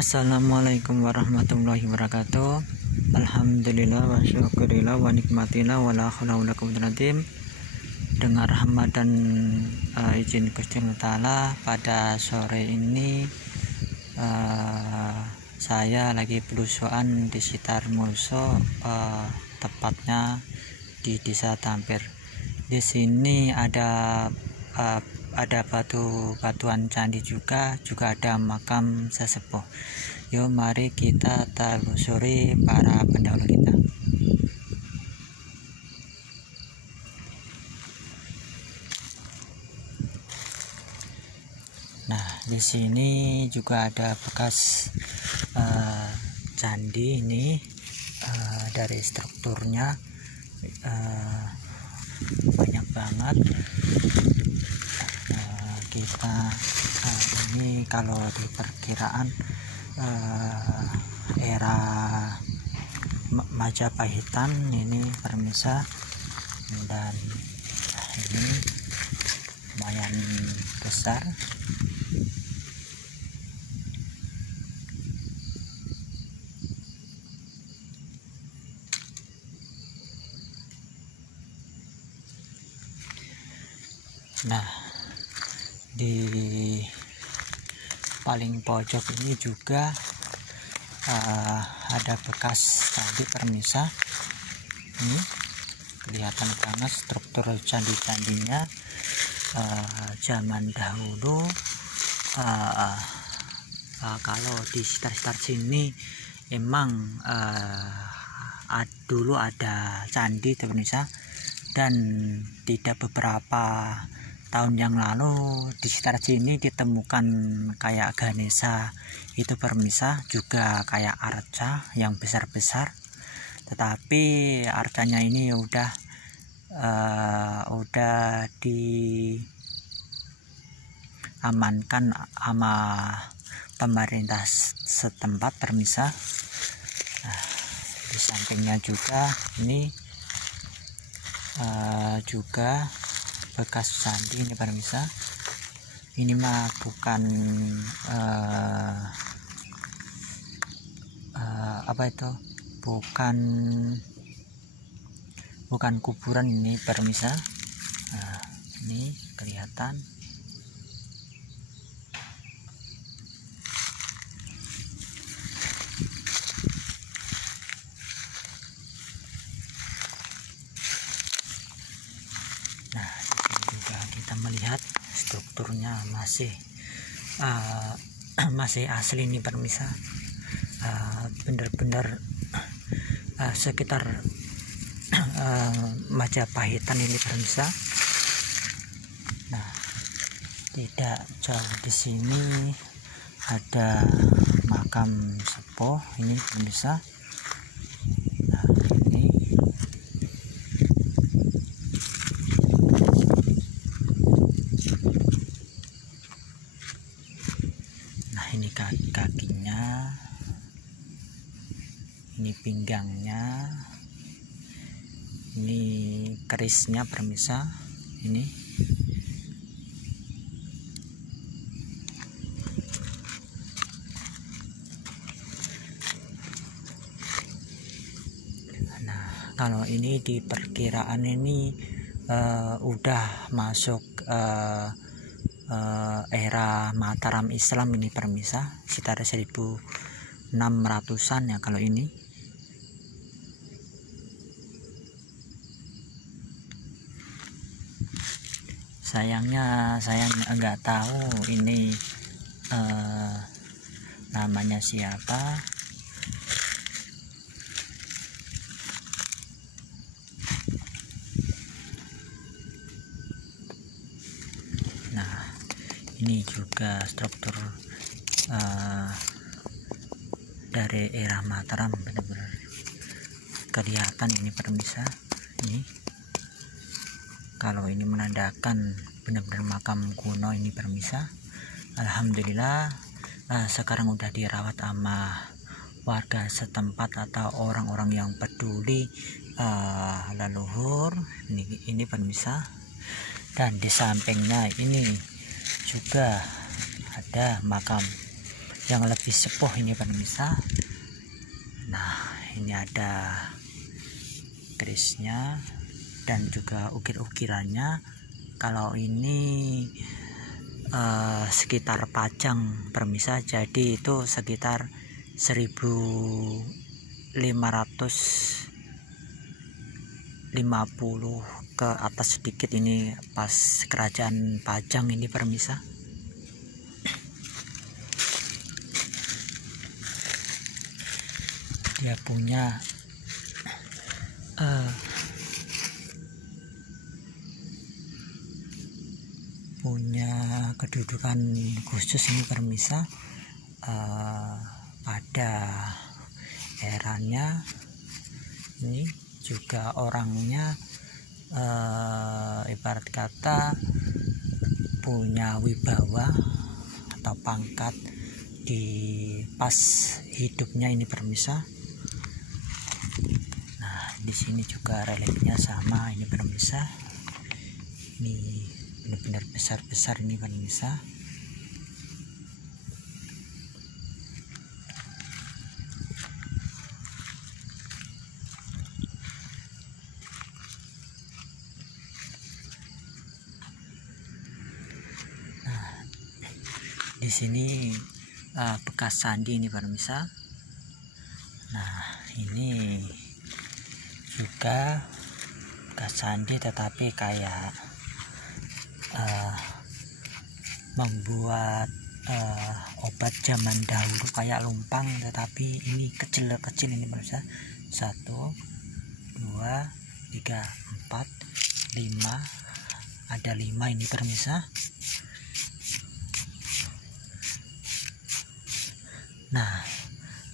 Assalamualaikum warahmatullahi wabarakatuh. Alhamdulillah wa syukurillah wa nikmatillah wa la haula wa la quwwata illa billah. Dengan rahmat dan izin Gusti Allah Ta'ala, pada sore ini saya lagi belusuan di sekitar Mulso, tepatnya di Desa Tampir. Di sini ada batuan candi juga ada makam sesepuh. Yuk mari kita telusuri para pendahulu kita. Nah, di sini juga ada bekas candi ini. Dari strukturnya banyak banget. Kita ini kalau di perkiraan era Majapahitan ini permisa, dan ini lumayan besar. Nah, di paling pojok ini juga ada bekas candi permisa. Ini kelihatan banget struktur candi-candinya zaman dahulu. Kalau di sekitar sini emang dulu ada candi permisa, dan tidak beberapa tahun yang lalu di sekitar sini ditemukan kayak Ganesha itu permisa, juga kayak arca yang besar-besar, tetapi arcanya ini udah diamankan sama pemerintah setempat permisa. Nah, di sampingnya juga ini juga bekas candi ini permisa. Ini mah bukan bukan kuburan ini permisa. Nah, ini kelihatan. Nah, di sini juga kita melihat strukturnya masih asli ini permisa. Benar-benar sekitar Majapahitan ini permisa. Nah, tidak jauh di sini ada makam sepuh ini permisa. Nah, ini kakinya, ini pinggangnya, ini kerisnya permisa. Ini nah, kalau ini di perkiraan ini udah masuk era Mataram Islam ini permisa, sekitar 1600-an ya kalau ini. Sayangnya enggak tahu ini namanya siapa. Nah, ini juga struktur dari era Mataram, benar-benar kelihatan ini permisa. Ini kalau ini menandakan benar-benar makam kuno ini permisa. Alhamdulillah sekarang udah dirawat sama warga setempat atau orang-orang yang peduli leluhur ini permisa. Dan di sampingnya ini juga ada makam yang lebih sepuh ini pemirsa. Nah, ini ada kerisnya dan juga ukir-ukirannya. Kalau ini sekitar pajang pemirsa, jadi itu sekitar 1550 ke atas sedikit, ini pas kerajaan Pajang ini pemirsa. Dia punya kedudukan khusus ini pemirsa. Pada eranya ini juga orangnya ibarat kata punya wibawa atau pangkat di pas hidupnya ini pemirsa. Nah, di sini juga reliefnya sama ini pemirsa. Ini benar-benar besar-besar ini pemirsa. Di sini bekas sandi ini pemirsa. Nah, ini juga bekas sandi tetapi kayak membuat obat zaman dahulu kayak lumpang, tetapi ini kecil-kecil ini pemirsa. 1 2 3 4 5, ada 5 ini pemirsa. Nah,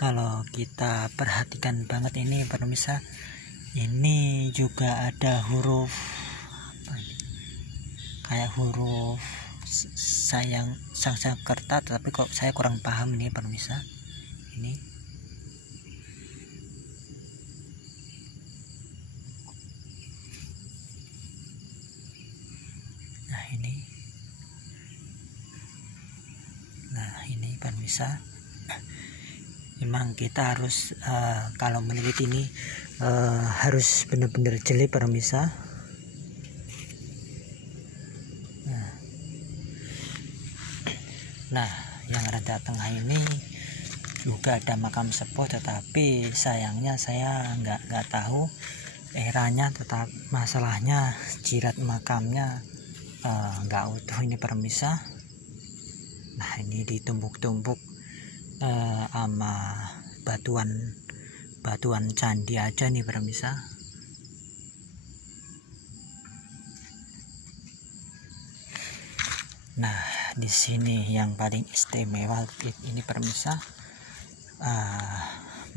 kalau kita perhatikan banget ini pemirsa, ini juga ada huruf apa ini? Kayak huruf Sanskerta, tapi kok saya kurang paham ini pemirsa. Ini nah ini pemirsa. Memang kita harus kalau meneliti ini harus benar-benar jeli pemirsa. Nah, yang rada tengah ini juga ada makam sepuh, tetapi sayangnya saya nggak tahu eranya. Tetap masalahnya jirat makamnya nggak utuh ini pemirsa. Nah, ini ditumbuk-tumbuk sama batuan candi aja nih pemirsa. Nah, di sini yang paling istimewa ini pemirsa,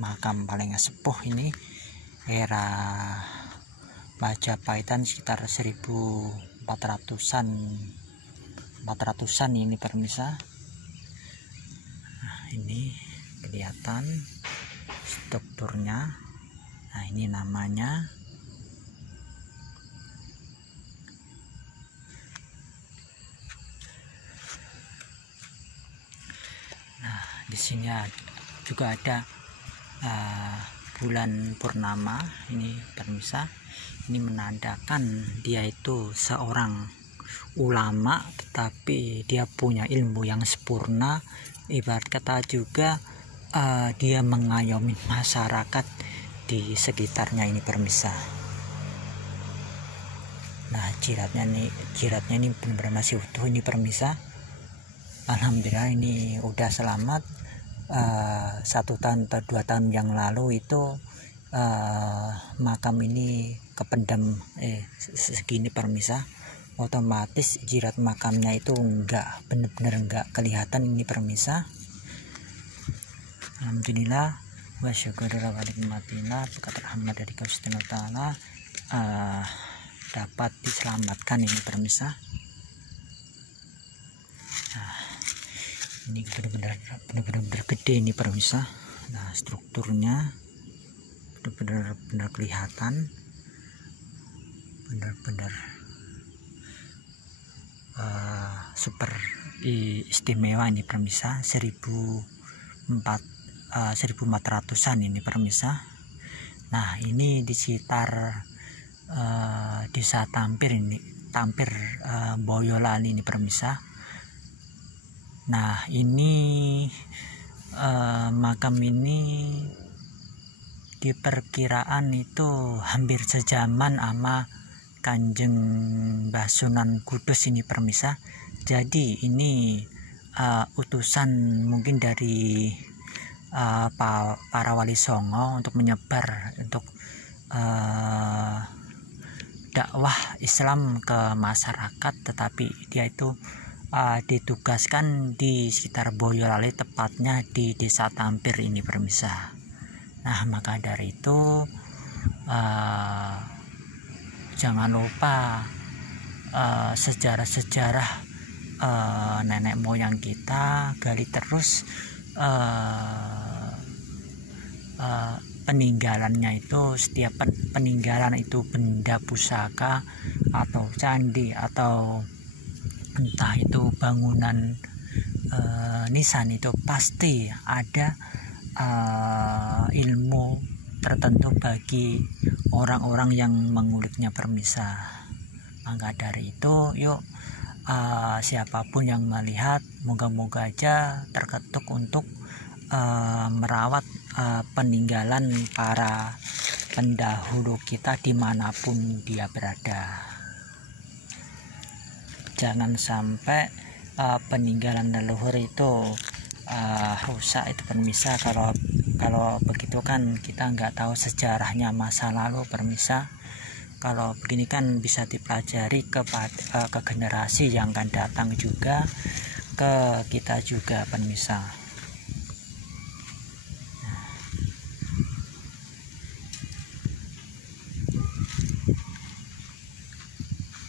makam paling sepuh ini era Majapahitan sekitar 1400-an ini pemirsa. Nah, ini kelihatan strukturnya. Nah, ini namanya. Nah, di sini juga ada bulan purnama ini pemirsa. Ini menandakan dia itu seorang ulama, tetapi dia punya ilmu yang sempurna. Ibarat kata juga dia mengayomi masyarakat di sekitarnya ini pemirsa. Nah, jiratnya ini benar-benar masih utuh ini pemirsa. Alhamdulillah ini udah selamat. 1 tahun atau 2 tahun yang lalu itu makam ini kependam segini pemirsa. Otomatis jirat makamnya itu benar-benar enggak kelihatan ini pemirsa. Alhamdulillah wa syukurullah wa nikmatillah, berkat rahmat dari Allah Subhanahu wa taala dapat diselamatkan ini pemirsa. Nah, ini benar-benar gede ini pemirsa. Nah, strukturnya benar-benar kelihatan, benar-benar super istimewa ini pemirsa. 1000 1400-an ini permisa. Nah ini di sekitar desa Tampir Boyolan ini permisa. Nah ini makam ini diperkiraan itu hampir sejaman sama Kanjeng Mbah Sunan Kudus ini permisa. Jadi ini utusan mungkin dari para wali songo untuk menyebar untuk dakwah Islam ke masyarakat, tetapi dia itu ditugaskan di sekitar Boyolali, tepatnya di desa Tampir ini permisa. Nah maka dari itu jangan lupa sejarah-sejarah nenek moyang kita, gali terus peninggalannya itu. Setiap peninggalan itu benda pusaka atau candi atau entah itu bangunan nisan, itu pasti ada ilmu tertentu bagi orang-orang yang menguliknya permisa. Maka dari itu yuk siapapun yang melihat, moga-moga aja terketuk untuk merawat peninggalan para pendahulu kita dimanapun dia berada. Jangan sampai peninggalan leluhur itu rusak itu permisa. Kalau begitu kan kita nggak tahu sejarahnya masa lalu permisa. Kalau begini kan bisa dipelajari ke generasi yang akan datang juga, ke kita juga permisa.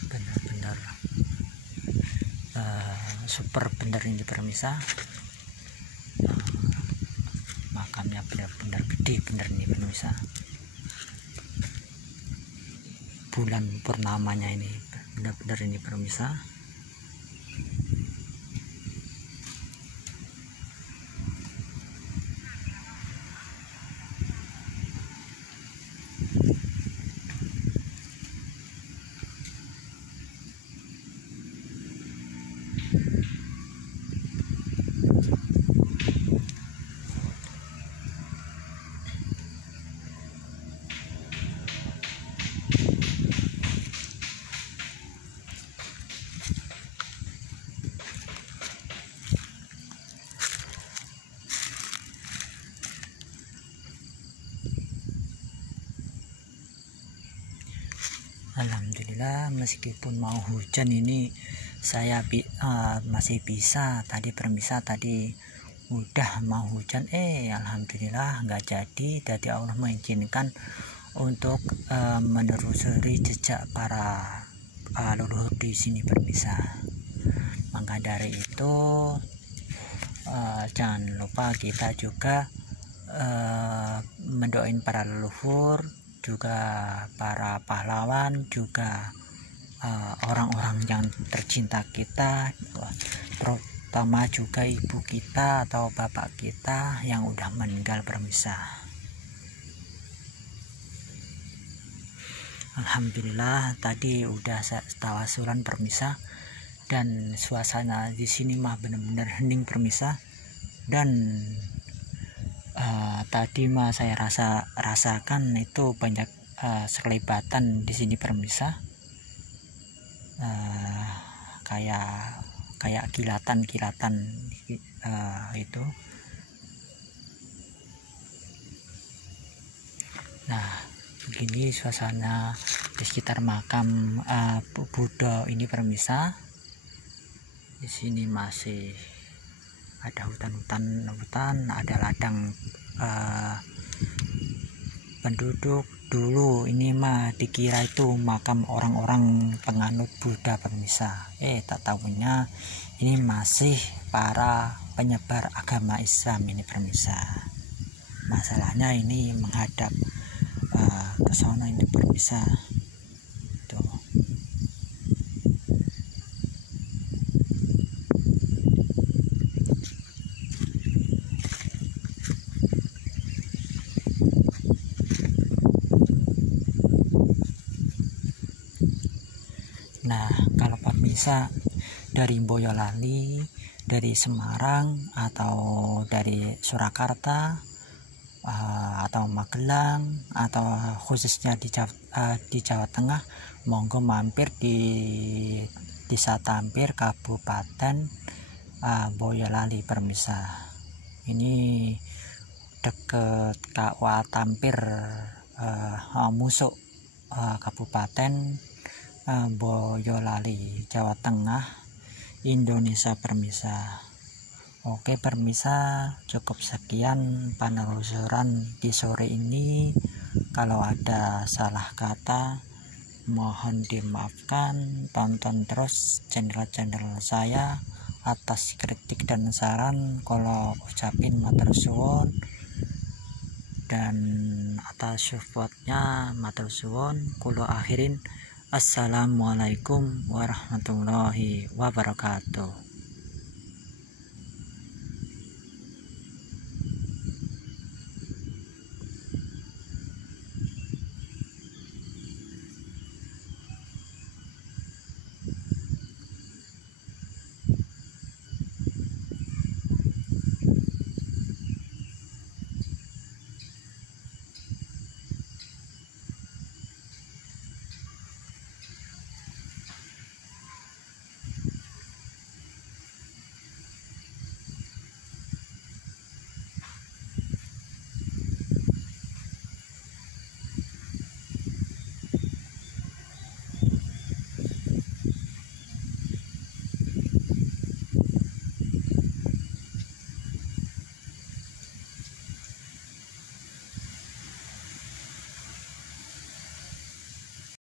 Benar-benar super bener ini permisa. Makamnya benar-benar gede bener nih permisa. Bulan purnamanya ini benar-benar ini permisa. Alhamdulillah, meskipun mau hujan ini saya masih bisa. Tadi permisa tadi udah mau hujan, alhamdulillah nggak jadi. Tadi Allah mengizinkan untuk menelusuri jejak para leluhur di sini permisa. Maka dari itu jangan lupa kita juga mendoain para leluhur, juga para pahlawan, juga orang-orang yang tercinta kita, terutama juga ibu kita atau bapak kita yang udah meninggal permisa. Alhamdulillah tadi udah tawasulan permisa, dan suasana di sini mah bener-bener hening permisa. Dan tadi mah saya rasakan itu banyak sekelibatan di sini permisa, kayak kilatan itu. Nah begini suasana di sekitar makam Buddha ini permisa. Di sini masih ada hutan, ada ladang penduduk. Dulu ini mah dikira itu makam orang-orang penganut Buddha permisa. Tak tahunya ini masih para penyebar agama Islam ini permisa. Masalahnya ini menghadap ke sana ini permisa. Tuh. permisa dari Boyolali, dari Semarang, atau dari Surakarta, atau Magelang, atau khususnya di Jawa Tengah, monggo mampir di Desa Tampir, Kabupaten Boyolali permisa. Ini deket KUA Tampir, Musuk, Kabupaten Boyolali, Jawa Tengah, Indonesia permisa. Oke permisa, cukup sekian penelusuran di sore ini. Kalau ada salah kata mohon dimaafkan. Tonton terus channel saya. Atas kritik dan saran kalau ucapin matur suwun, dan atas supportnya matur suwun. Kulo akhirin, assalamualaikum warahmatullahi wabarakatuh.